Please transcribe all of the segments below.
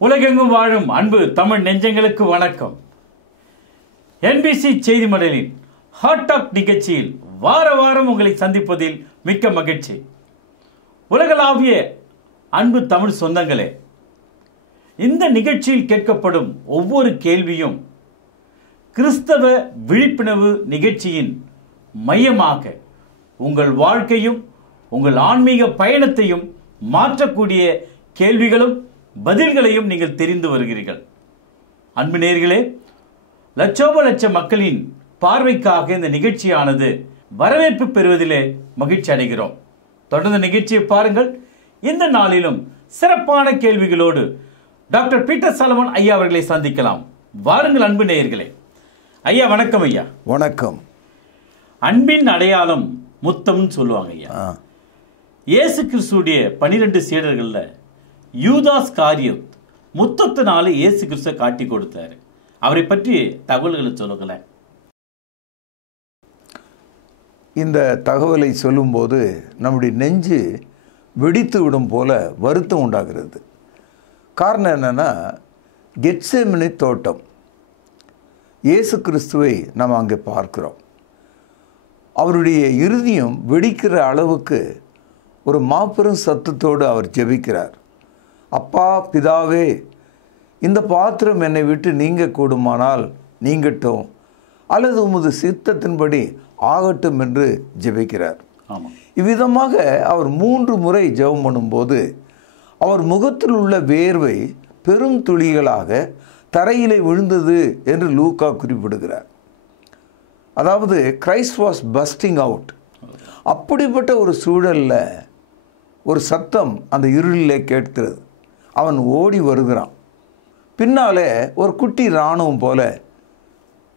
உலகெங்கும் வாழும் அன்பு தமிழ் நெஞ்சங்களுக்கு வணக்கம். என்பிசி செய்தி மடலின் ஹாட் டாக் நிகழ்ச்சியில் வாரம் உங்களை சந்திப்பதில் மிக்க மகிழ்ச்சி. உலகளாவிய அன்பு தமிழ் சொந்தங்களே, இந்த நிகழ்ச்சியில் கேட்கப்படும் ஒவ்வொரு கேள்வியும் கிறிஸ்தவ விழிப்புணர்வு நிகழ்ச்சியின் மையமாக உங்கள் வாழ்க்கையும் உங்கள் ஆன்மீக பயணத்தையும் மாற்றக்கூடிய கேள்விகளும் பதில்களையும் நீங்கள் தெரிந்து வருகிறீர்கள். அன்பு நேயர்களே, லட்ச மக்களின் பார்வைக்காக இந்த நிகழ்ச்சியானது வரவேற்பு பெறுவதிலே மகிழ்ச்சி அடைகிறோம். தொடர்ந்து நிகழ்ச்சியை பாருங்கள். இந்த நாளிலும் சிறப்பான கேள்விகளோடு டாக்டர் பீட்டர் சாலமன் ஐயா அவர்களை சந்திக்கலாம். வாருங்கள் அன்பு நேயர்களே. ஐயா வணக்கம். ஐயா வணக்கம். அன்பின் அடையாளம் முத்தம்னு சொல்லுவாங்க ஐயா. இயேசு கிறிஸ்துடைய 12 சீடர்கள்ல யூதாஸ் காரியத் முத்தத்தினால இயேசு கிறிஸ்துவை காட்டி கொடுத்தாரு. அவரை பற்றி தகவல்களை சொல்லுங்களேன். இந்த தகவலை சொல்லும்போது நம்முடைய நெஞ்சு வெடித்து விடும் போல வருத்தம் உண்டாகிறது. காரணம் என்னன்னா, கெத்செமனே தோட்டம், இயேசு கிறிஸ்துவை நாம் அங்கே பார்க்கிறோம். அவருடைய இருதயம் வெடிக்கிற அளவுக்கு ஒரு மாபெரும் சத்தத்தோடு அவர் ஜெபிக்கிறார். அப்பா பிதாவே, இந்த பாத்திரம் என்னை விட்டு நீங்க கூடுமானால் நீங்கட்டும், அல்லது உமது சித்தத்தின்படி ஆகட்டும் என்று ஜெபிக்கிறார். இவ்விதமாக அவர் 3 முறை ஜெபம் பண்ணும்போது அவர் முகத்தில் உள்ள வேர்வை பெரும் துளிகளாக தரையிலே விழுந்தது என்று லூக்கா குறிப்பிடுகிறார். அதாவது கிரைஸ்ட் வாஸ் பஸ்டிங் அவுட். அப்படிப்பட்ட ஒரு சூழலில் ஒரு சத்தம் அந்த இருளிலே கேட்கிறது. அவன் ஓடி வருகிறான். பின்னாலே ஒரு குட்டி இராணுவம் போல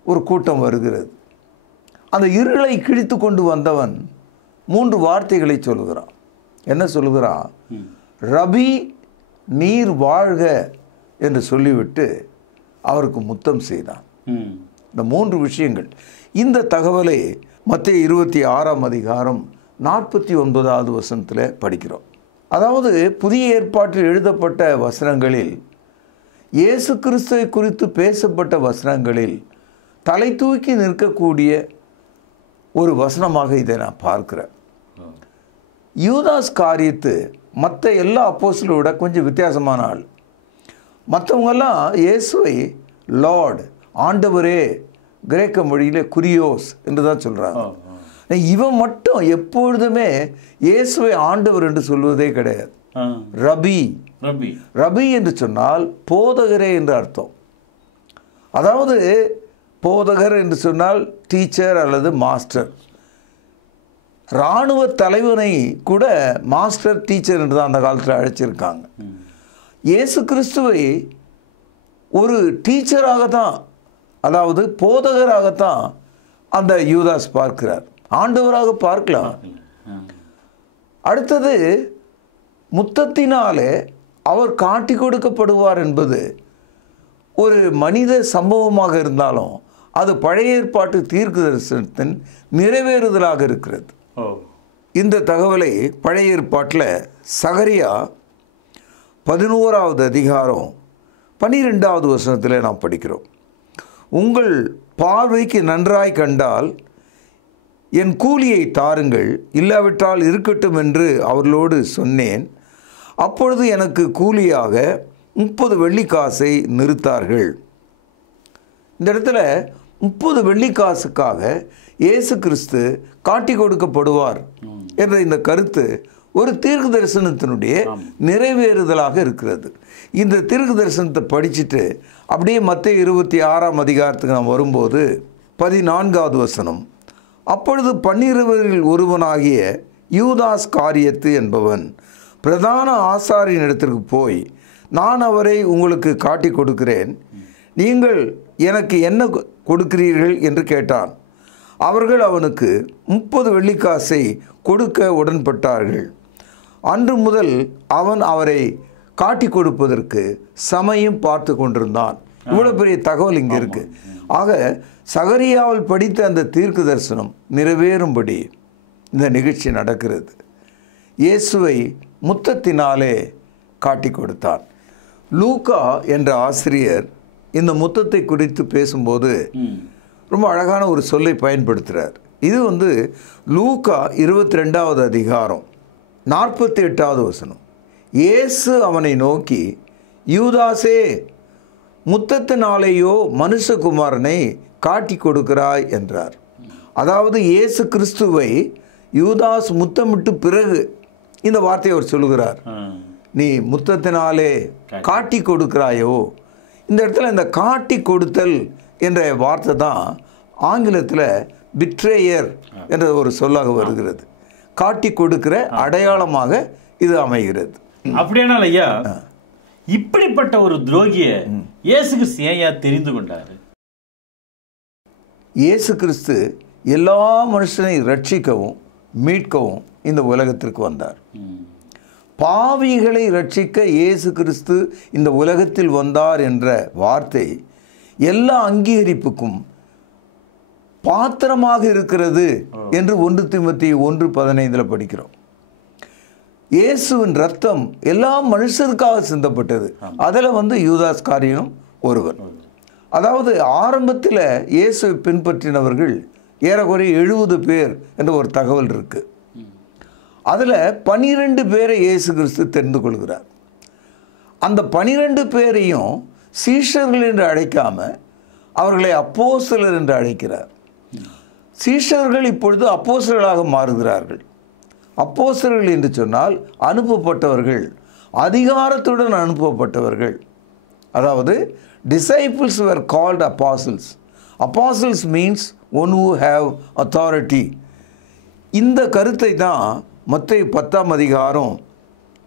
ஒரு கூட்டம் வருகிறது. அந்த இருளை கிழித்து கொண்டு வந்தவன் 3 வார்த்தைகளை சொல்லுகிறான். என்ன சொல்லுகிறான்? ரபி, நீர் வாழ்க என்று சொல்லிவிட்டு அவருக்கு முத்தம் செய்தான். இந்த 3 விஷயங்கள். இந்த தகவலை மத்தேயு 26ஆம் அதிகாரம் 49வது வசனத்தில் படிக்கிறோம். அதாவது புதிய ஏற்பாட்டில் எழுதப்பட்ட வசனங்களில், இயேசு கிறிஸ்துவை குறித்து பேசப்பட்ட வசனங்களில் தலை தூக்கி நிற்கக்கூடிய ஒரு வசனமாக இதை நான் பார்க்கிறேன். யூதாஸ் காரியத்து மற்ற எல்லா அப்போஸ்தலரை விட கொஞ்சம் வித்தியாசமான ஆள். மற்றவங்கெல்லாம் இயேசுவை லார்ட், ஆண்டவரே, கிரேக்க மொழியிலே குரியோஸ் என்று தான் சொல்கிறாங்க. இவன் மட்டும் எப்பொழுதுமே இயேசுவை ஆண்டவர் என்று சொல்வதே கிடையாது. ரபி, ரபி என்று சொன்னால் போதகரே என்று அர்த்தம். அதாவது போதகர் என்று சொன்னால் டீச்சர் அல்லது மாஸ்டர். இராணுவ தலைவனை கூட மாஸ்டர், டீச்சர் என்று தான் அந்த காலத்தில் அழைச்சிருக்காங்க. இயேசு கிறிஸ்துவை ஒரு டீச்சராக தான், அதாவது போதகராகத்தான் அந்த யூதாஸ் பார்க்கிறார். ஆண்டவராக பார்க்கலாம். அடுத்தது, முத்தத்தினாலே அவர் காட்டி கொடுக்கப்படுவார் என்பது ஒரு மனித சம்பவமாக இருந்தாலும் அது பழைய ஏற்பாட்டு தீர்க்க தரிசனத்தின் நிறைவேறுதலாக இருக்கிறது. இந்த தகவலை பழைய ஏற்பாட்டில் சகரியா 11வது அதிகாரம் 12வது வசனத்தில் நாம் படிக்கிறோம். உங்கள் பார்வைக்கு நன்றாய் கண்டால் என் கூலியை தாருங்கள், இல்லாவிட்டால் இருக்கட்டும் என்று அவர்களோடு சொன்னேன். அப்பொழுது எனக்கு கூலியாக 30 வெள்ளிக்காசை நிறுத்தார்கள். இந்த இடத்துல 30 வெள்ளிக்காசுக்காக இயேசு கிறிஸ்து காட்டி கொடுக்கப்படுவார் என்ற இந்த கருத்து ஒரு தீர்க்க தரிசனத்தினுடைய நிறைவேறுதலாக இருக்கிறது. இந்த தீர்க்க தரிசனத்தை படிச்சுட்டு அப்படியே மத்தேயு 26ஆம் அதிகாரத்துக்கு நாம் வரும்போது 14வது வசனம், அப்பொழுது 12 ஒருவனாகிய யூதாஸ் காரியத்து என்பவன் பிரதான ஆசாரியின் இடத்திற்கு போய், நான் அவரை உங்களுக்கு காட்டி கொடுக்கிறேன், நீங்கள் எனக்கு என்ன கொடுக்கிறீர்கள் என்று கேட்டான். அவர்கள் அவனுக்கு 30 வெள்ளிக்காசை கொடுக்க உடன்பட்டார்கள். அன்று முதல் அவன் அவரை காட்டி கொடுப்பதற்கு சமயம் பார்த்து கொண்டிருந்தான். இவ்வளோ பெரிய தகவல் இங்கே இருக்கு. ஆக சகரியாவில் படித்த அந்த தீர்க்க தரிசனம் நிறைவேறும்படி இந்த நிகழ்ச்சி நடக்கிறது. இயேசுவை முத்தத்தினாலே காட்டி கொடுத்தான். லூக்கா என்ற ஆசிரியர் இந்த முத்தத்தை குறித்து பேசும்போது ரொம்ப அழகான ஒரு சொல்லை பயன்படுத்துகிறார். இது லூக்கா 22வது அதிகாரம் 48வது வசனம். இயேசு அவனை நோக்கி, யூதாசே, முத்தத்தினாலேயோ மனுஷகுமாரனை காட்டி கொடுக்கிறாய் என்றார். அதாவது இயேசு கிறிஸ்துவை யூதாஸ் முத்தமிட்டு பிறகு இந்த வார்த்தையை அவர் சொல்லுகிறார். நீ முத்தத்தினாலே காட்டி கொடுக்கிறாயோ. இந்த இடத்துல இந்த காட்டி கொடுத்தல் என்ற வார்த்தை தான் ஆங்கிலத்தில் பிட்ரேயர் என்ற ஒரு சொல்லாக வருகிறது. காட்டி கொடுக்கிற அடையாளமாக இது அமைகிறது. அப்படியானால் ஐயா, இப்படிப்பட்ட ஒரு துரோகியை இயேசு கிறிஸ்து ஏன் தெரிந்து கொண்டாரு? இயேசு கிறிஸ்து எல்லா மனுஷனை ரட்சிக்கவும் மீட்கவும் இந்த உலகத்திற்கு வந்தார். பாவிகளை ரட்சிக்க இயேசு கிறிஸ்து இந்த உலகத்தில் வந்தார் என்ற வார்த்தை எல்லா அங்கீகரிப்புக்கும் பாத்திரமாக இருக்கிறது என்று 1 தீமோத்தேயு 1:15 படிக்கிறோம். இயேசுவின் ரத்தம் எல்லா மனுஷருக்காக சிந்தப்பட்டது. அதில் யூதாஸ் காரியனும் ஒருவர். அதாவது ஆரம்பத்தில் இயேசுவை பின்பற்றினவர்கள் ஏறக்குறைய 70 பேர் என்ற ஒரு தகவல் இருக்குது. அதில் 12 பேரை இயேசு கிறிஸ்து தெரிந்து கொள்கிறார். அந்த 12 பேரையும் சீஷர்கள் என்று அழைக்காமல் அவர்களை அப்போஸ்தலர் என்று அழைக்கிறார். சீஷர்கள் இப்பொழுது அப்போஸ்தலர்களாக மாறுகிறார்கள். அப்போஸ்தலர்கள் என்று சொன்னால் அனுப்பப்பட்டவர்கள், அதிகாரத்துடன் அனுப்பப்பட்டவர்கள். அதாவது disciples were called apostles. Apostles means one who have authority. இந்த கருத்தை தான் மத்தேயு 10ஆம் அதிகாரம்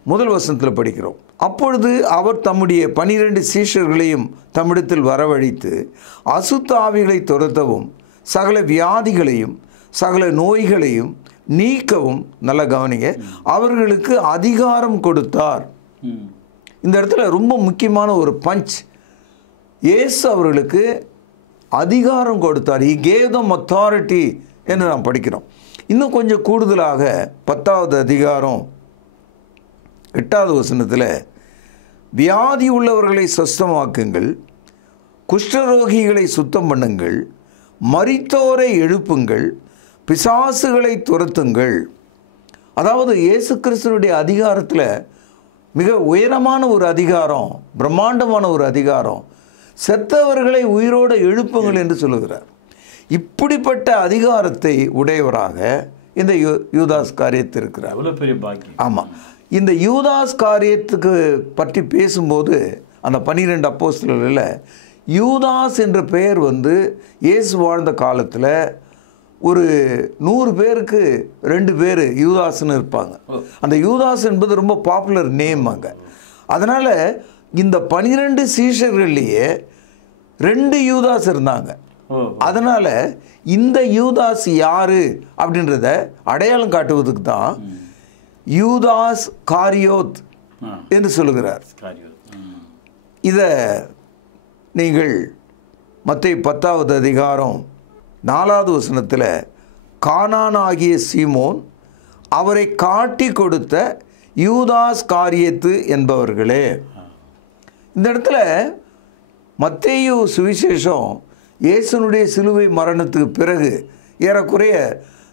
1 வசனத்தில் படிக்கிறோம். அப்பொழுது அவர் தம்முடைய 12 சீஷர்களையும் தம்மிடத்தில் வரவழைத்து அசுத்த ஆவிகளை துரத்தவும் சகல வியாதிகளையும் சகல நோய்களையும் நீக்கவும், நல்ல கவனிங்க, அவர்களுக்கு அதிகாரம் கொடுத்தார். இந்த இடத்துல ரொம்ப முக்கியமான ஒரு பஞ்ச். இயேசு அவர்களுக்கு அதிகாரம் கொடுத்தார். He gave them authority என்று நாம் படிக்கிறோம். இன்னும் கொஞ்சம் கூடுதலாக 10வது அதிகாரம் 8வது வசனத்தில், வியாதி உள்ளவர்களை சுத்தமாக்குங்கள், குஷ்டரோகிகளை சுத்தம் பண்ணுங்கள், மரித்தோரை எழுப்புங்கள், பிசாசுகளை துரத்துங்கள். அதாவது இயேசு கிறிஸ்துனுடைய அதிகாரத்தில் மிக உயரமான ஒரு அதிகாரம், பிரம்மாண்டமான ஒரு அதிகாரம், செத்தவர்களை உயிரோடு எழுப்புங்கள் என்று சொல்லுகிறார். இப்படிப்பட்ட அதிகாரத்தை உடையவராக இந்த யூதாஸ் காரியத்து இருக்கிறார். ஆமாம், இந்த யூதாஸ் காரியத்துக்கு பற்றி பேசும்போது அந்த 12 அப்போஸ்தலர்களில் யூதாஸ் என்ற பெயர் இயேசு வாழ்ந்த காலத்தில் ஒரு 100 பேருக்கு 2 பேர் யூதாஸ்ன்னு இருப்பாங்க. அந்த யூதாஸ் என்பது ரொம்ப பாப்புலர் நேம் அங்கே. அதனால் இந்த 12 சீஷர்கள்லேயே 2 யூதாஸ் இருந்தாங்க. அதனால் இந்த யூதாஸ் யார் அப்படின்றத அடையாளம் காட்டுவதுக்கு தான் யூதாஸ் காரியோத் என்று சொல்லுகிறார். இதை நீங்கள் மத்தேயு 10வது அதிகாரம் 4வது வசனத்தில், கானான் ஆகிய சீமோன் அவரை காட்டி கொடுத்த யூதாஸ் காரியத்து என்பவர்களே. இந்த இடத்துல மத்தேயு சுவிசேஷம் இயேசுனுடைய சிலுவை மரணத்துக்கு பிறகு ஏறக்குறைய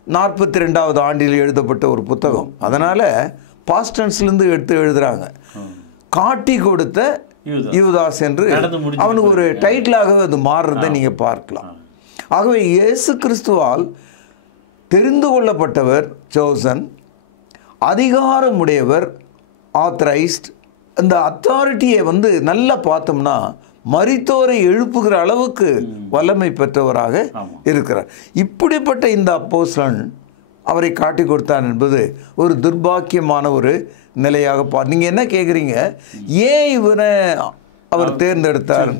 42வது ஆண்டில் எழுதப்பட்ட ஒரு புத்தகம். அதனால் பாஸ்டன்ஸ்லேருந்து எடுத்து எழுதுகிறாங்க. காட்டி கொடுத்த யூதாஸ் என்று அவனுக்கு ஒரு டைட்டிலாக அது மாறுறதை நீங்கள் பார்க்கலாம். ஆகவே இயேசு கிறிஸ்துவால் தெரிந்து கொள்ளப்பட்டவர், சோசன், அதிகாரமுடையவர், ஆத்தரைஸ்ட். இந்த அத்தாரிட்டியை நல்லா பார்த்தோம்னா மரித்தோரை எழுப்புகிற அளவுக்கு வல்லமை பெற்றவராக இருக்கிறார். இப்படிப்பட்ட இந்த அப்போஸ்தலன் அவரை காட்டி கொடுத்தான் என்பது ஒரு துர்பாக்கியமான ஒரு நிலையாக நீங்கள் என்ன கேட்குறீங்க, ஏன் இவனை அவர் தேர்ந்தெடுத்தார்?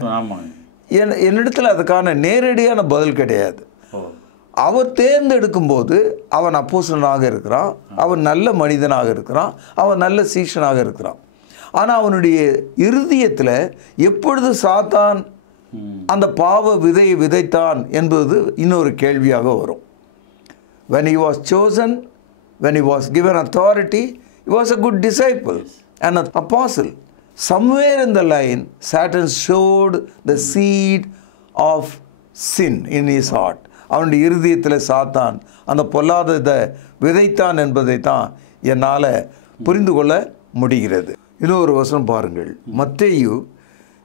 என்னிடத்தில் அதுக்கான நேரடியான பதில் கிடையாது. அவர் தேர்ந்தெடுக்கும் போது அவன் அப்போஸ்தலனாக இருக்கிறான், அவன் நல்ல மனிதனாக இருக்கிறான், அவன் நல்ல சீஷனாக இருக்கிறான். ஆனால் அவனுடைய இருதயத்தில் எப்பொழுது சாத்தான் அந்த பாவ விதையை விதைத்தான் என்பது இன்னொரு கேள்வியாக வரும். When he was chosen, when he was given authority, he was a good disciple and an apostle. somewhere in the line Satan showed the seed of sin in his heart. அவனுடைய இருதயத்தில் சாத்தான் அந்த பொல்லாததை விதைத்தான் என்பதை தான் என்னால் புரிந்து கொள்ள முடிகிறது. இன்னொரு வசனம் பாருங்கள், மத்தேயு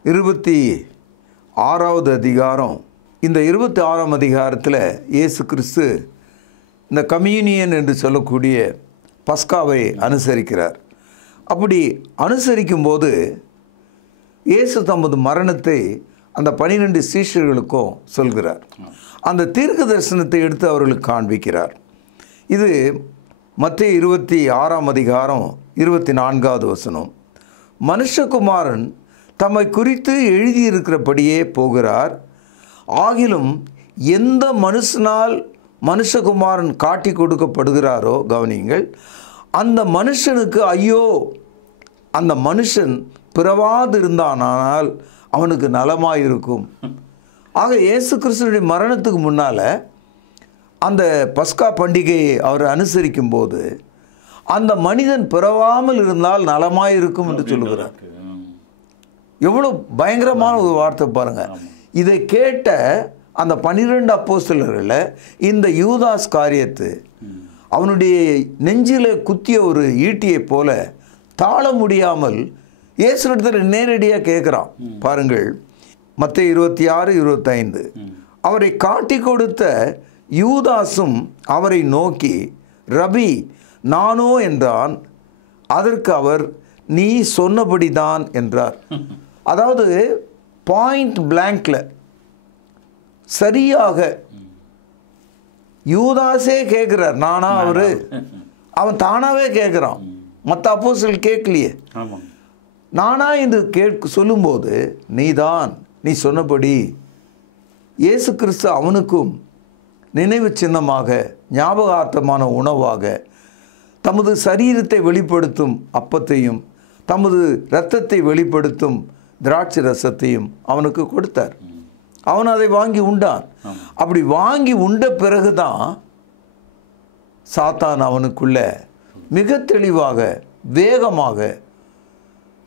26வது அதிகாரம். இந்த 26ஆம் அதிகாரத்தில் இயேசு கிறிஸ்து இந்த கம்யூனியன் என்று சொல்லக்கூடிய பஸ்காவை அனுசரிக்கிறார். அப்படி அனுசரிக்கும்போது இயேசு தமது மரணத்தை அந்த 12 சீஷர்களுக்கும் சொல்கிறார். அந்த தீர்க்க தரிசனத்தை எடுத்து அவர்களுக்கு காண்பிக்கிறார். இது மத்தேயு 26ஆம் அதிகாரம் 24வது வசனம். மனுஷகுமாரன் தம்மை குறித்து எழுதியிருக்கிறபடியே போகிறார், ஆகிலும் எந்த மனுஷனால் மனுஷகுமாரன் காட்டி கொடுக்கப்படுகிறாரோ, கவனியுங்கள், அந்த மனுஷனுக்கு ஐயோ, அந்த மனுஷன் பிறவாதிருந்தானால் அவனுக்கு நலமாயிருக்கும். ஆக இயேசு கிறிஸ்துவினுடைய மரணத்துக்கு முன்னால் அந்த பஸ்கா பண்டிகையை அவர் அனுசரிக்கும் போது அந்த மனிதன் பிறவாமல் இருந்தால் நலமாயிருக்கும் என்று சொல்லுகிறார். எவ்வளோ பயங்கரமான ஒரு வார்த்தை பாருங்க. இதை கேட்ட அந்த 12 அப்போஸ்தலர்களில் இந்த யூதாஸ் காரியத்து அவனுடைய நெஞ்சில் குத்திய ஒரு ஈட்டியை போல தாழ முடியாமல் இயேசுவிடத்தில் நேரடியாக கேட்குறான். பாருங்கள், மத்தேயு 26:25. அவரை காட்டி கொடுத்த யூதாசும் அவரை நோக்கி, ரபி, நானோ என்றான். அதற்கு அவர், நீ சொன்னபடிதான் என்றார். அதாவது பாயிண்ட் பிளாங்க்ல சரியாக யூதாஸே கேட்குறார், நானா அவரு? அவன் தானாவே கேட்குறான், மற்ற அப்போஸ்தலர்கள் கேட்கலையே. நானா என்று சொல்லும்போது, நீதான், நீ சொன்னபடி. இயேசு கிறிஸ்து அவனுக்கும் நினைவு சின்னமாக, ஞாபகார்த்தமான உணவாக தமது சரீரத்தை வெளிப்படுத்தும் அப்பத்தையும் தமது இரத்தத்தை வெளிப்படுத்தும் திராட்சை ரசத்தையும் அவனுக்கு கொடுத்தார். அவன் அதை வாங்கி உண்டான். அப்படி வாங்கி உண்ட பிறகுதான் சாத்தான் அவனுக்குள்ள மிக தெளிவாக, வேகமாக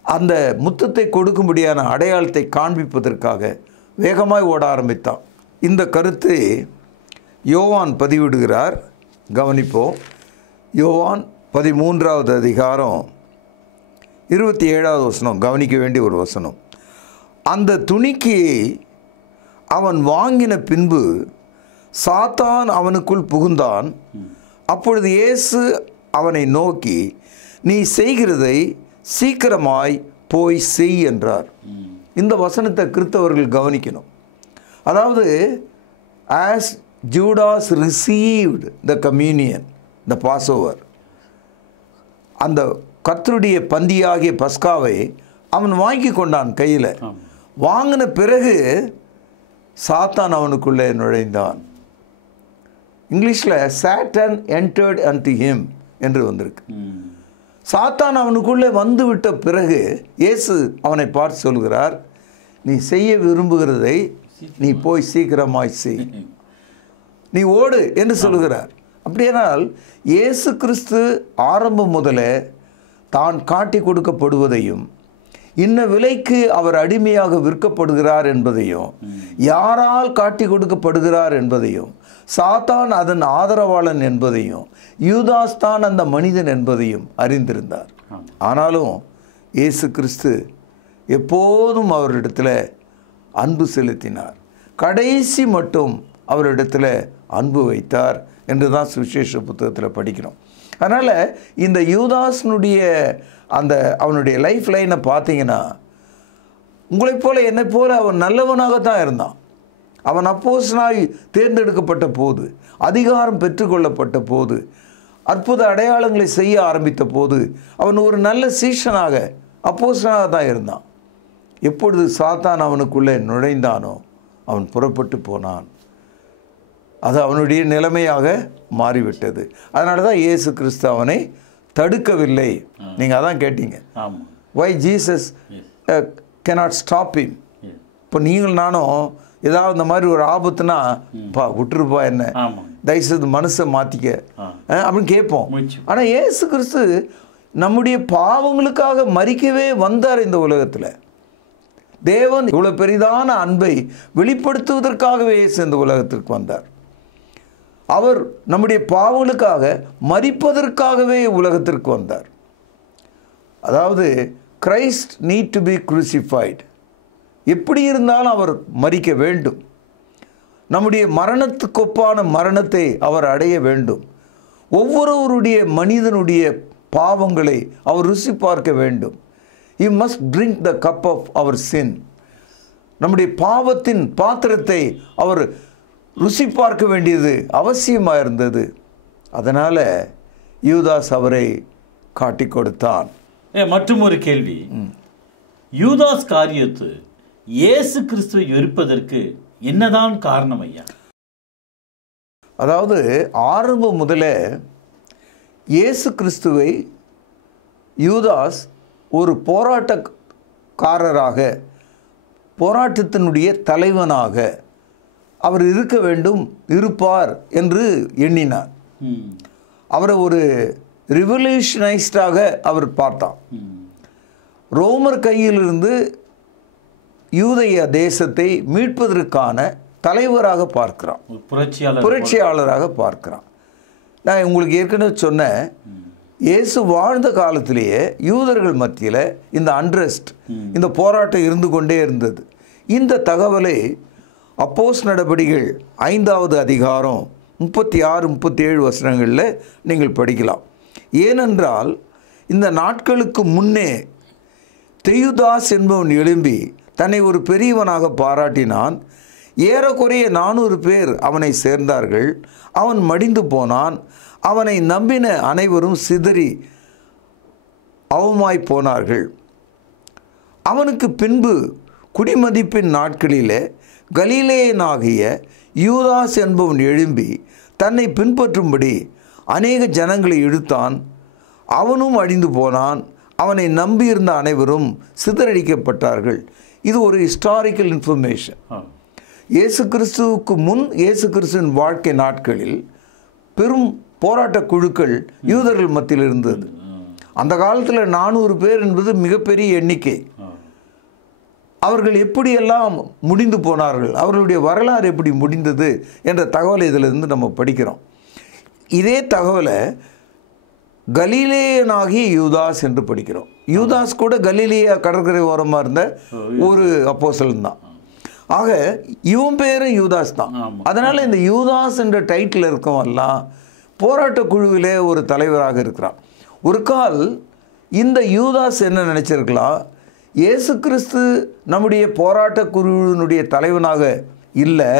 அந்த முத்தத்தை கொடுக்கும்படியான அடையாளத்தை காண்பிப்பதற்காக வேகமாய் ஓட ஆரம்பித்தான். இந்த கருத்தை யோவான் பதிவிடுகிறார். கவனிப்போம். யோவான் 13வது அதிகாரம் 27வது வசனம், கவனிக்க வேண்டிய ஒரு வசனம். அந்த துணிக்கையை அவன் வாங்கின பின்பு சாத்தான் அவனுக்குள் புகுந்தான். அப்பொழுது இயேசு அவனை நோக்கி, நீ செய்கிறதை சீக்கிரமாய் போய் செய் என்றார். இந்த வசனத்தை கிறிஸ்தவர்கள் கவனிக்கணும். அதாவது, as Judas received the communion, the Passover, அந்த கர்த்தருடைய பந்தியாகிய பஸ்காவை அவன் வாங்கி கொண்டான் கையில். வாங்கின பிறகு சாத்தான் அவனுக்குள்ளே நுழைந்தான். இங்கிலீஷில் Satan entered unto him என்று வந்திருக்கு. சாத்தான் அவனுக்குள்ளே வந்து விட்ட பிறகு இயேசு அவனை பார்த்து சொல்கிறார், நீ செய்ய விரும்புகிறதை நீ போய் சீக்கிரமாய் செய், நீ ஓடு என்று சொல்கிறார். அப்படியானால் இயேசு கிறிஸ்து ஆரம்பம் முதலே தான் காட்டி கொடுக்கப்படுவதையும், இன்ன விலைக்கு அவர் அடிமையாக விற்கப்படுகிறார் என்பதையும், யாரால் காட்டி கொடுக்கப்படுகிறார் என்பதையும், சாத்தான் அதன் ஆதரவாளன் என்பதையும், யூதாஸ் தான் அந்த மனிதன் என்பதையும் அறிந்திருந்தார். ஆனாலும் இயேசு கிறிஸ்து எப்போதும் அவரிடத்தில் அன்பு செலுத்தினார். கடைசி மட்டும் அவரிடத்தில் அன்பு வைத்தார் என்று தான் சுவிசேஷ புத்தகத்தில் படிக்கிறோம். அதனால் இந்த யூதாஸ்னுடைய அந்த அவனுடைய லைஃப் லைனை பார்த்தீங்கன்னா, உங்களைப் போல என்னைப் போல அவன் நல்லவனாகத்தான் இருந்தான். அவன் அப்போஸ்தலனாய் தேர்ந்தெடுக்கப்பட்ட போது, அதிகாரம் பெற்றுக்கொள்ளப்பட்ட போது, அற்புத அடையாளங்களை செய்ய ஆரம்பித்த போது அவன் ஒரு நல்ல சீஷனாக, அப்போஸ்தலனாக தான் இருந்தான். எப்பொழுது சாத்தான் அவனுக்குள்ளே நுழைந்தானோ அவன் புறப்பட்டு போனான். அது அவனுடைய நிலைமையாக மாறிவிட்டது. அதனால தான் இயேசு கிறிஸ்து அவனை தடுக்கவில்லை. நீங்கள் அதான் கேட்டீங்க, why Jesus cannot stop him. இப்போ நீங்கள் நானும் ஏதாவது இந்த மாதிரி ஒரு ஆபத்துனா, பா விட்டுருப்பா, என்ன தயவுசெய்து மனசை மாற்றிக்க அப்படின்னு கேட்போம். ஆனால் இயேசு கிறிஸ்து நம்முடைய பாவங்களுக்காக மரிக்கவே வந்தார் இந்த உலகத்தில். தேவன் இவ்வளவு பெரிதான அன்பை வெளிப்படுத்துவதற்காகவே இந்த உலகத்திற்கு வந்தார். அவர் நம்முடைய பாவங்களுக்காக மரிப்பதற்காகவே உலகத்திற்கு வந்தார். அதாவது Christ need to be crucified. எப்படி இருந்தாலும் அவர் மரிக்க வேண்டும். நம்முடைய மரணத்துக்கொப்பான மரணத்தை அவர் அடைய வேண்டும். ஒவ்வொருவருடைய மனிதனுடைய பாவங்களை அவர் ருசி பார்க்க வேண்டும். He must drink the cup of our sin. நம்முடைய பாவத்தின் பாத்திரத்தை அவர் ருசி பார்க்க வேண்டியது அவசியமாக இருந்தது. அதனால் யூதாஸ் அவரை காட்டி கொடுத்தான். மற்றும் ஒரு கேள்வி, யூதாஸ் காரியத்து இயேசு கிறிஸ்துவை வெறுப்பதற்கு என்னதான் காரணம் ஐயா? அதாவது ஆரம்பம் முதலே இயேசு கிறிஸ்துவை யூதாஸ் ஒரு போராட்டக்காரராக, போராட்டத்தினுடைய தலைவனாக அவர் இருக்க வேண்டும், இருப்பார் என்று எண்ணினார். அவரை ஒரு ரிவல்யூஷனைஸ்டாக அவர் பார்த்தார். ரோமர் கையிலிருந்து யூதேய தேசத்தை மீட்பதற்கான தலைவராக பார்க்கிறான், புரட்சியாளராக பார்க்கிறான். நான் உங்களுக்கு ஏற்கனவே சொன்னேன், இயேசு வாழ்ந்த காலத்திலேயே யூதர்கள் மத்தியில் இந்த அன்ரெஸ்ட், இந்த போராட்டம் இருந்து கொண்டே இருந்தது. இந்த தகவலை அப்போஸ் நடபடிகள் 5வது அதிகாரம் 36-37 வசனங்களில் நீங்கள் படிக்கலாம். ஏனென்றால் இந்த நாட்களுக்கு முன்னே தெயுதாஸ் என்பவன் எழும்பி தன்னை ஒரு பெரியவனாக பாராட்டினான். ஏறக்குறைய 400 பேர் அவனை சேர்ந்தார்கள். அவன் மடிந்து போனான். அவனை நம்பின அனைவரும் சிதறி அவமாய் போனார்கள். அவனுக்கு பின்பு குடிமதிப்பின் நாட்களிலே கலிலேயனாகிய யூதாஸ் என்பவன் எழும்பி தன்னை பின்பற்றும்படி அநேக ஜனங்களை இழுத்தான். அவனும் அழிந்து போனான். அவனை நம்பியிருந்த அனைவரும் சிதறடிக்கப்பட்டார்கள். இது ஒரு ஹிஸ்டாரிக்கல் இன்ஃபர்மேஷன். இயேசு கிறிஸ்துவுக்கு முன் இயேசு கிறிஸ்துவின் வாழ்க்கை நாட்களில் பெரும் போராட்ட குழுக்கள் யூதர்கள் மத்தியில் இருந்தது. அந்த காலத்தில் 400 பேர் என்பது மிகப்பெரிய எண்ணிக்கை. அவர்கள் எப்படியெல்லாம் முடிந்து போனார்கள், அவர்களுடைய வரலாறு எப்படி முடிந்தது என்ற தகவலை இதிலிருந்து நம்ம படிக்கிறோம். இதே தகவலை கலிலேயனாகிய யூதாஸ் என்று படிக்கிறோம். யூதாஸ் கூட கலிலேயா கடற்கரை ஓரமாக இருந்த ஒரு அப்போஸ்தலன் தான். ஆக இவன் பேரும் யூதாஸ் தான். அதனால் இந்த யூதாஸ் என்ற டைட்டில் இருக்கவெல்லாம் போராட்ட குழுவிலே ஒரு தலைவராக இருக்கிறான். ஒரு கால் இந்த யூதாஸ் என்ன நினச்சிருக்கலாம், இயேசு கிறிஸ்து நம்முடைய போராட்ட குழுவினுடைய தலைவனாக இல்லை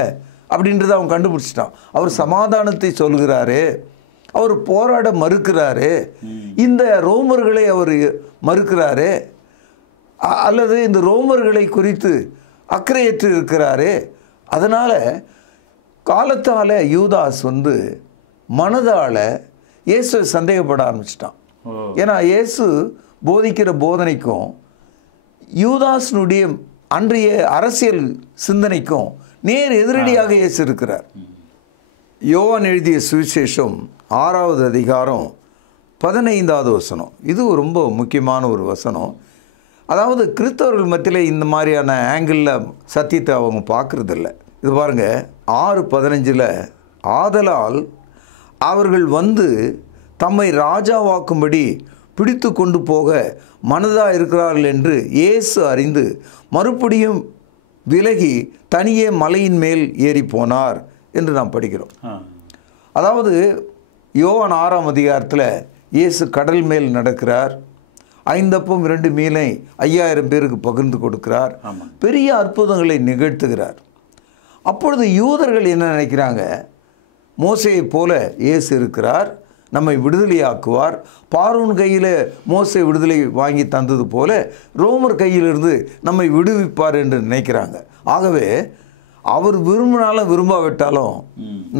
அப்படின்றத அவன் கண்டுபிடிச்சிட்டான். அவர் சமாதானத்தை சொல்கிறாரு, அவர் போராட மறுக்கிறாரு, இந்த ரோமர்களை அவர் மறுக்கிறாரு, அல்லது இந்த ரோமர்களை குறித்து அக்கறையற்று இருக்கிறாரு. அதனால் காலத்தால் யூதாஸ் மனதால் இயேசுவை சந்தேகப்பட ஆரம்பிச்சிட்டான். ஏன்னா இயேசு போதிக்கிற போதனைக்கும் யூதாஸினுடைய அன்றைய அரசியல் சிந்தனைக்கும் நேர் எதிரடியாக இயேசு இருக்கிறார். யோவான் எழுதிய சுவிசேஷம் 6வது அதிகாரம் 15வது வசனம், இது ரொம்ப முக்கியமான ஒரு வசனம். அதாவது கிறிஸ்தவர்கள் மத்தியில் இந்த மாதிரியான ஆங்கிளில் சத்தியத்தை அவங்க பார்க்குறதில்ல. இது பாருங்கள், 6:15, ஆதலால் அவர்கள் தம்மை ராஜாவாக்கும்படி பிடித்து கொண்டு போக மனதாக இருக்கிறார்கள் என்று இயேசு அறிந்து மறுபடியும் விலகி தனியே மலையின் மேல் ஏறி போனார் என்று நாம் படிக்கிறோம். அதாவது யோவான் 6ஆம் அதிகாரத்தில் இயேசு கடல் மேல் நடக்கிறார். 5 அப்பம் 2 மீனை 5000 பேருக்கு பகிர்ந்து கொடுக்கிறார். பெரிய அற்புதங்களை நிகழ்த்துகிறார். அப்பொழுது யூதர்கள் என்ன நினைக்கிறாங்க, மோசேயை போல இயேசு இருக்கிறார், நம்மை விடுதலையாக்குவார். பார்வோன் கையில் மோசே விடுதலை வாங்கி தந்தது போல ரோமர் கையிலிருந்து நம்மை விடுவிப்பார் என்று நினைக்கிறாங்க. ஆகவே அவர் விரும்பினாலும் விரும்பாவிட்டாலும்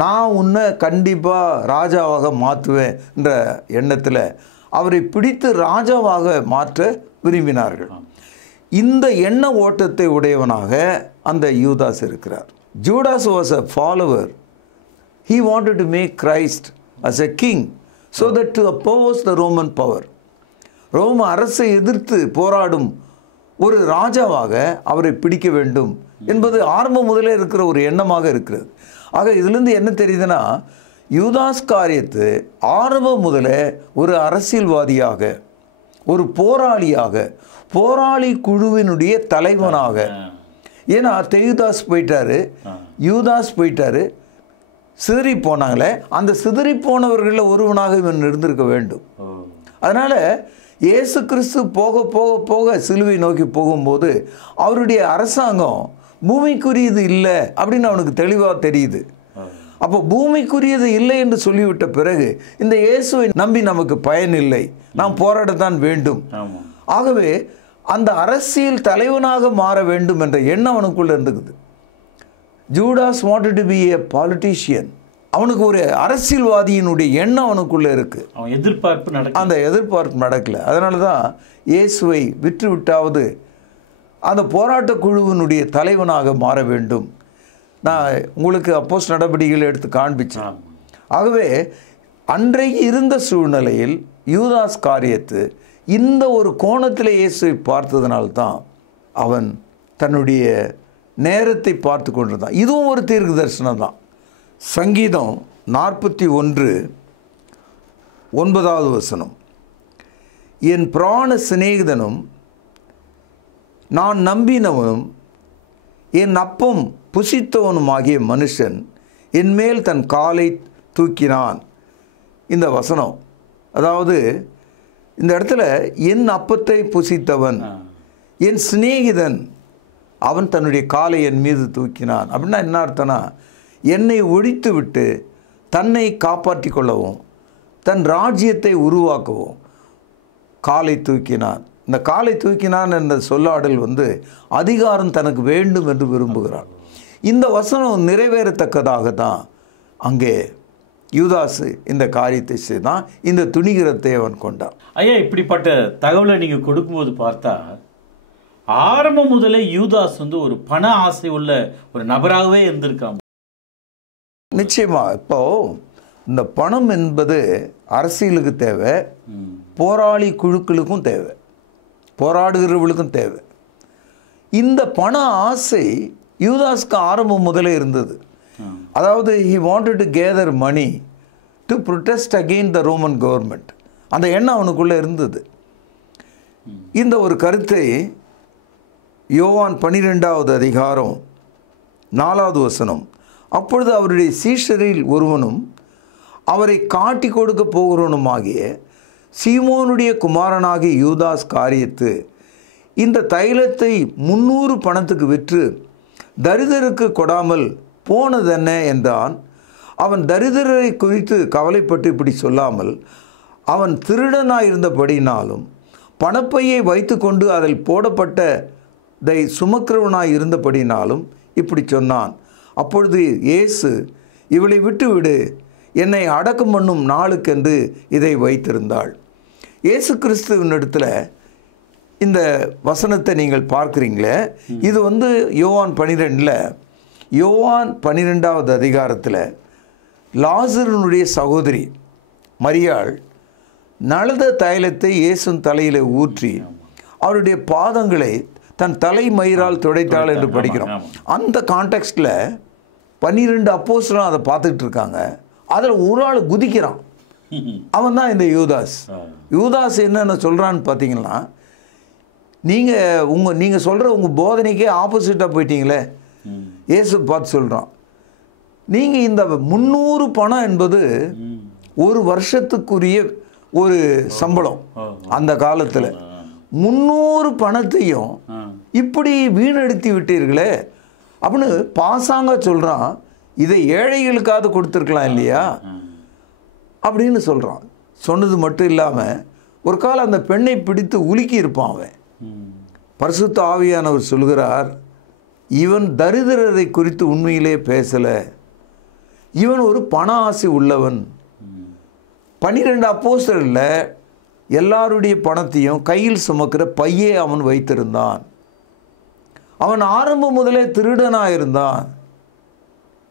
நான் உன்னை கண்டிப்பாக ராஜாவாக மாற்றுவேன் என்ற எண்ணத்தில் அவரை பிடித்து ராஜாவாக மாற்ற விரும்பினார்கள். இந்த எண்ண ஓட்டத்தை உடையவனாக அந்த யூதாஸ் இருக்கிறார். Judas was a follower. He wanted to make Christ as a king so that to oppose the Roman power. ரோம அரசை எதிர்த்து போராடும் ஒரு ராஜாவாக அவரை பிடிக்க வேண்டும் என்பது ஆரம்பம் முதலே இருக்கிற ஒரு எண்ணமாக இருக்கிறது. ஆக இதிலிருந்து என்ன தெரியுதுன்னா, யூதாஸ் காரியத்து ஆரம்பம் முதலே ஒரு அரசியல்வாதியாக, ஒரு போராளியாக, போராளி குழுவினுடைய தலைவனாக. ஏன்னா தெயுதாஸ் போயிட்டாரு, யூதாஸ் போயிட்டாரு, சிதறி போனாங்களே, அந்த சிதறி போனவர்களில் ஒருவனாக இவன் இருந்திருக்க வேண்டும். அதனால் இயேசு கிறிஸ்து போக போக போக சிலுவை நோக்கி போகும்போது அவருடைய அரசாங்கம் பூமிக்குரியது இல்லை அப்படின்னு அவனுக்கு தெளிவாக தெரியுது. அப்போ பூமிக்குரியது இல்லை என்று சொல்லிவிட்ட பிறகு இந்த இயேசுவை நம்பி நமக்கு பயன் இல்லை, நாம் போராடத்தான் வேண்டும். ஆகவே அந்த அரசியல் தலைவனாக மாற வேண்டும் என்ற எண்ணம் அவனுக்குள்ள இருந்துக்குது. Judas wanted to be a politician. அவனுக்கு ஒரு அரசியல்வாதியினுடைய எண்ணம் அவனுக்குள்ள இருக்கு. அந்த எதிர்பார்ப்பு நடக்கல. அதனால தான் இயேசுவை விற்று விட்டாவது அந்த போராட்ட குழுவினுடைய தலைவனாக மாற வேண்டும். நான் உங்களுக்கு அப்போஸ்தலர் நடபடிகள் எடுத்து காண்பிச்சேன். ஆகவே அன்றைக்கு இருந்த சூழ்நிலையில் யூதாஸ் காரியத்து இந்த ஒரு கோணத்தில் இயேசுவை பார்த்ததுனால்தான் அவன் தன்னுடைய நேரத்தை பார்த்து கொண்டிருந்தான். இதுவும் ஒரு தீர்க்க தரிசனம் தான். சங்கீதம் 41:9 என் பிராண சிநேகிதனும் நான் நம்பினவனும் என் அப்பம் புசித்தவனுமாகிய மனுஷன் என் மேல் தன் காலை தூக்கினான். இந்த வசனம், அதாவது இந்த இடத்துல என் அப்பத்தை புசித்தவன், என் சிநேகிதன், அவன் தன்னுடைய காலை என் மீது தூக்கினான். அப்படின்னா என்ன அர்த்தம்னா, என்னை ஒழித்து விட்டு தன்னை காப்பாற்றி கொள்ளவும் தன் ராஜ்யத்தை உருவாக்கவும் காலை தூக்கினான். இந்த காலை தூக்கினான் என்ற சொல்லாடல் அதிகாரம் தனக்கு வேண்டும் என்று விரும்புகிறான். இந்த வசனம் நிறைவேறத்தக்கதாக தான் அங்கே யூதாஸ் இந்த காரியத்தை செய்தான். இந்த துணிகரத்தை அவன் கொண்டான். ஐயா, இப்படிப்பட்ட தகவலை நீங்கள் கொடுக்கும்போது பார்த்தா ஆரம்பம் முதலே யூதாஸ் ஒரு பண ஆசை உள்ள ஒரு நபராகவே இருந்திருக்கான். நிச்சயமா. இப்போ இந்த பணம் என்பது அரசியலுக்கு தேவை, போராளி குழுக்களுக்கும் தேவை, போராடுகிறவர்களுக்கும் தேவை. இந்த பண ஆசை யூதாஸ்க்கு ஆரம்பம் முதலே இருந்தது. அதாவது he wanted to gather money to protest against the Roman government. அந்த எண்ணம் அவனுக்குள்ளே இருந்தது. இந்த ஒரு கருத்தை யோவான் 12:4 அப்பொழுது அவருடைய சீஷரில் ஒருவனும் அவரை காட்டி கொடுக்க போகிறவனுமாகிய சீமோனுடைய குமாரனாகிய யூதாஸ் காரியத்து இந்த தைலத்தை 300 பணத்துக்கு விற்று தரிதருக்கு கொடாமல் போனதென்ன என்றான். அவன் தரிதரை குறித்து கவலைப்பட்டு இப்படி சொல்லாமல், அவன் திருடனாயிருந்தபடினாலும் பணப்பையை வைத்து கொண்டு அதில் போடப்பட்டதை சுமக்கிறவனாய் இருந்தபடினாலும் இப்படி சொன்னான். அப்பொழுது இயேசு, இவளை விட்டுவிடு, என்னை அடக்கம் பண்ணும் நாளுக்கென்று இதை வைத்திருந்தாள். இயேசு கிறிஸ்துவினிடத்தில் இந்த வசனத்தை நீங்கள் பார்க்குறீங்களே, இது யோவான் 12 யோவான் 12வது அதிகாரத்தில் லாசருனுடைய சகோதரி மரியாள் நலத தைலத்தை இயேசுவின் தலையில் ஊற்றி அவருடைய பாதங்களை தன் தலை மயிரால் துடைத்தாள் என்று படிக்கிறோம். அந்த கான்டெக்ஸ்டில் 12 அப்போஸ்தலரும் அதை பார்த்துக்கிட்டு இருக்காங்க. அதில் ஒரு ஆள் குதிக்கிறான். அவன் தான் இந்த யூதாஸ். யூதாஸ் என்னென்ன சொல்கிறான்னு பார்த்தீங்கன்னா, நீங்கள் சொல்கிற உங்கள் போதனைக்கே ஆப்போசிட்டாக போயிட்டீங்களே. இயேசு பார்த்து சொல்கிறான், நீங்கள் இந்த 300 பணம் என்பது ஒரு வருஷத்துக்குரிய ஒரு சம்பளம். அந்த காலத்தில் 300 பணத்தையும் இப்படி வீணடித்து விட்டீர்களே அப்படின்னு பாசாங்க சொல்கிறான். இதை ஏழைகளுக்காவது கொடுத்துருக்கலாம் இல்லையா அப்படின்னு சொல்கிறான். சொன்னது மட்டும் இல்லாமல் ஒரு காலம் அந்த பெண்ணை பிடித்து உலுக்கி இருப்பான் அவன். பரிசுத்த ஆவியானவர் சொல்கிறார், இவன் தரித்திரரை குறித்து உண்மையிலே பேசலை, இவன் ஒரு பண ஆசை உள்ளவன். 12 அப்போஸ்தலரில் எல்லாருடைய பணத்தையும் கையில் சுமக்கிற பையே அவன் வைத்திருந்தான். அவன் ஆரம்பம் முதலே திருடனாக இருந்தான்.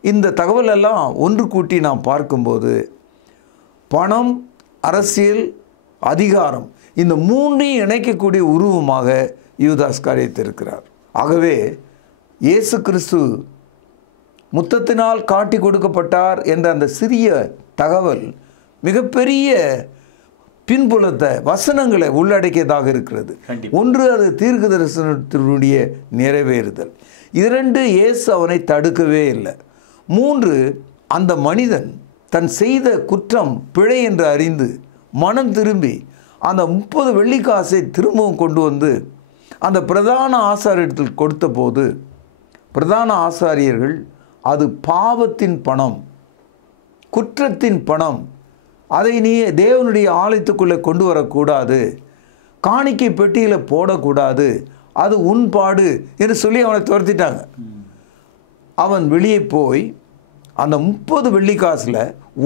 இந்த தகவல் எல்லாம் ஒன்று கூட்டி நாம் பார்க்கும்போது பணம், அரசியல், அதிகாரம் இந்த மூன்றையும் இணைக்கக்கூடிய உருவமாக யூதாஸ் காரியத்தில் இருக்கிறார். ஆகவே இயேசு கிறிஸ்து முத்தத்தினால் காட்டி கொடுக்கப்பட்டார் என்ற அந்த சிறிய தகவல் மிகப்பெரிய பின்புலத்தை வசனங்களை உள்ளடக்கியதாக இருக்கிறது. ஒன்று, அது தீர்க்க தரிசனத்தினுடைய நிறைவேறுதல். 2, இயேசு அவனை தடுக்கவே இல்லை. 3, அந்த மனிதன் தன் செய்த குற்றம் பிழை என்று அறிந்து மனம் திரும்பி அந்த 30 வெள்ளிக்காசை திரும்பவும் கொண்டு வந்து அந்த பிரதான ஆசாரியத்தில் கொடுத்த போது பிரதான ஆசாரியர்கள் அது பாவத்தின் பணம், குற்றத்தின் பணம், அதை நீ தேவனுடைய ஆலயத்துக்குள்ளே கொண்டு வரக்கூடாது, காணிக்கை பெட்டியில் போடக்கூடாது, அது உன்பாடு என்று சொல்லி அவனை துரத்திட்டாங்க. அவன் வெளியே போய் அந்த 30 வெள்ளிக்காசில்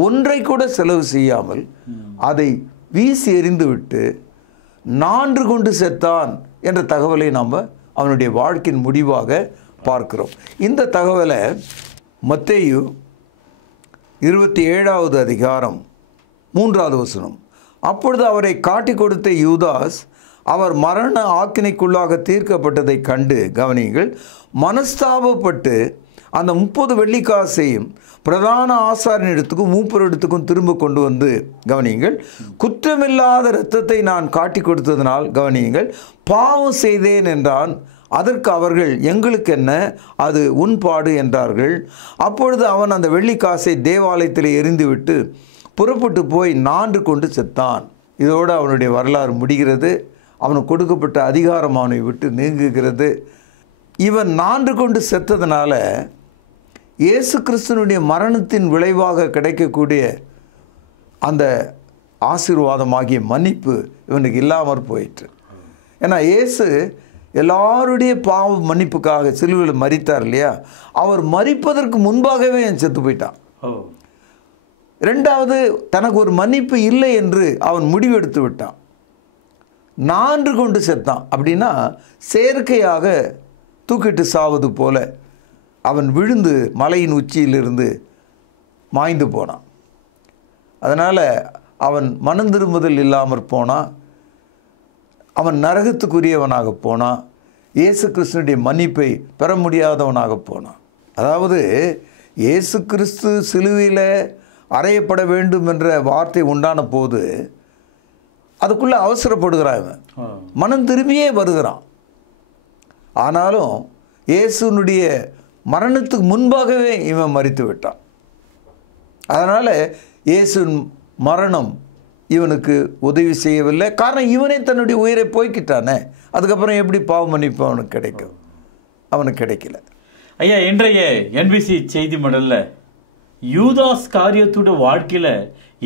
ஒன்றை கூட செலவு செய்யாமல் அதை வீசி எறிந்து விட்டு நான்று கொண்டு செத்தான் என்ற தகவலை நாம் அவனுடைய வாழ்க்கையின் முடிவாக பார்க்கிறோம். இந்த தகவலை மத்தேயு 27வது அதிகாரம் 3வது வசனம். அப்பொழுது அவரை காட்டி கொடுத்த யூதாஸ் அவர் மரண ஆக்கினைக்குள்ளாக தீர்க்கப்பட்டதை கண்டு, கவனியுங்கள், மனஸ்தாபப்பட்டு அந்த 30 வெள்ளிக்காசையும் பிரதான ஆசாரியனிடத்துக்கும் மூப்பரிடத்துக்கும் திரும்ப கொண்டு வந்து, கவனியுங்கள், குற்றமில்லாத இரத்தத்தை நான் காட்டி கொடுத்ததனால், கவனியுங்கள், பாவம் செய்தேன் என்றான். அதற்கு அவர்கள், எங்களுக்கு என்ன, அது உன்பாடு என்றார்கள். அப்பொழுது அவன் அந்த வெள்ளிக்காசை தேவாலயத்தில் எறிந்துவிட்டு புறப்பட்டு போய் நான்று கொண்டு செத்தான். இதோடு அவனுடைய வரலாறு முடிகிறது. அவனுக்கு கொடுக்கப்பட்ட அதிகாரம் அவனை விட்டு நீங்குகிறது. இவன் நான்று கொண்டு செத்ததுனால இயேசு கிறிஸ்துனுடைய மரணத்தின் விளைவாக கிடைக்கக்கூடிய அந்த ஆசீர்வாதமாகிய மன்னிப்பு இவனுக்கு இல்லாமல் போயிற்று. ஏன்னா இயேசு எல்லாருடைய பாவ மன்னிப்புக்காக சிலுவையில் மரித்தார் இல்லையா? அவர் மரிப்பதற்கு முன்பாகவே செத்து போயிட்டான். 2வது, தனக்கு ஒரு மன்னிப்பு இல்லை என்று அவன் முடிவெடுத்து விட்டான். நான்று கொண்டு செத்தான். அப்படின்னா செயற்கையாக தூக்கிட்டு சாவது போல அவன் விழுந்து மலையின் உச்சியிலிருந்து மாய்ந்து போனான். அதனால் அவன் மனம் திரும்புதல் இல்லாமற் போனான். அவன் நரகத்துக்குரியவனாக போனான். இயேசு கிறிஸ்துனுடைய மன்னிப்பை பெற முடியாதவனாக போனான். அதாவது இயேசு கிறிஸ்து சிலுவையில் அறையப்பட வேண்டும் என்ற வார்த்தை உண்டான போது அதுக்குள்ளே அவசரப்படுகிறான். மனம் திரும்பியே வருகிறான். ஆனாலும் இயேசுனுடைய மரணத்துக்கு முன்பாகவே இவன் மரித்து விட்டான். அதனால் இயேசு மரணம் இவனுக்கு உதவி செய்யவில்லை. காரணம், இவனே தன்னுடைய உயிரை போய்க்கிட்டானே. அதுக்கப்புறம் எப்படி பாவ மன்னிப்பு அவனுக்கு கிடைக்கும்? அவனுக்கு கிடைக்கல. ஐயா, இன்றைய என்பிசி செய்தி மடலில் யூதாஸ் காரியத்தோட வாழ்க்கையில்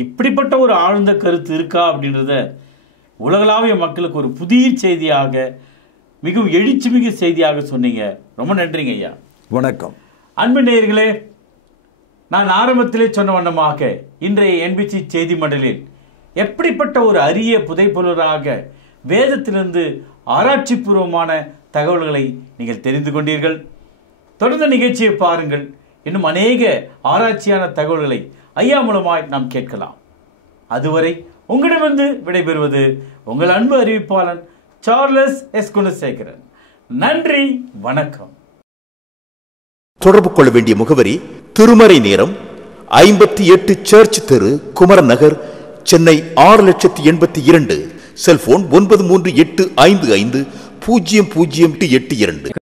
இப்படிப்பட்ட ஒரு ஆழ்ந்த கருத்து இருக்கா அப்படின்றத உலகளாவிய மக்களுக்கு ஒரு புதிய செய்தியாக, மிகவும் எழுச்சி மிகு செய்தியாக சொன்னீங்க. ரொம்ப நன்றிங்க ஐயா. வணக்கம். அன்பு நேயர்களே, நான் ஆரம்பத்திலே சொன்ன வண்ணமாக இன்றைய என்பிசி செய்தி மடலில் எப்படிப்பட்ட ஒரு அரிய புதைப்பொருளாக வேதத்திலிருந்து ஆராய்ச்சி பூர்வமான தகவல்களை நீங்கள் தெரிந்து கொண்டீர்கள். தொடர்ந்து நிகழ்ச்சியை பாருங்கள். இன்னும் அநேக ஆராய்ச்சியான தகவல்களை ஐயா மூலமாய் நாம் கேட்கலாம். அதுவரை உங்களிடமிருந்து விடைபெறுவது உங்கள் அன்பு அறிவிப்பாளன் சார்லஸ் எஸ் குணசேகரன். நன்றி, வணக்கம். தொடர்பு கொள்ள வேண்டிய முகவரி: திருமறை நேரம், 58 சர்ச் தெரு, குமரன் நகர், சென்னை 6,82,000. செல்போன் 9385500882.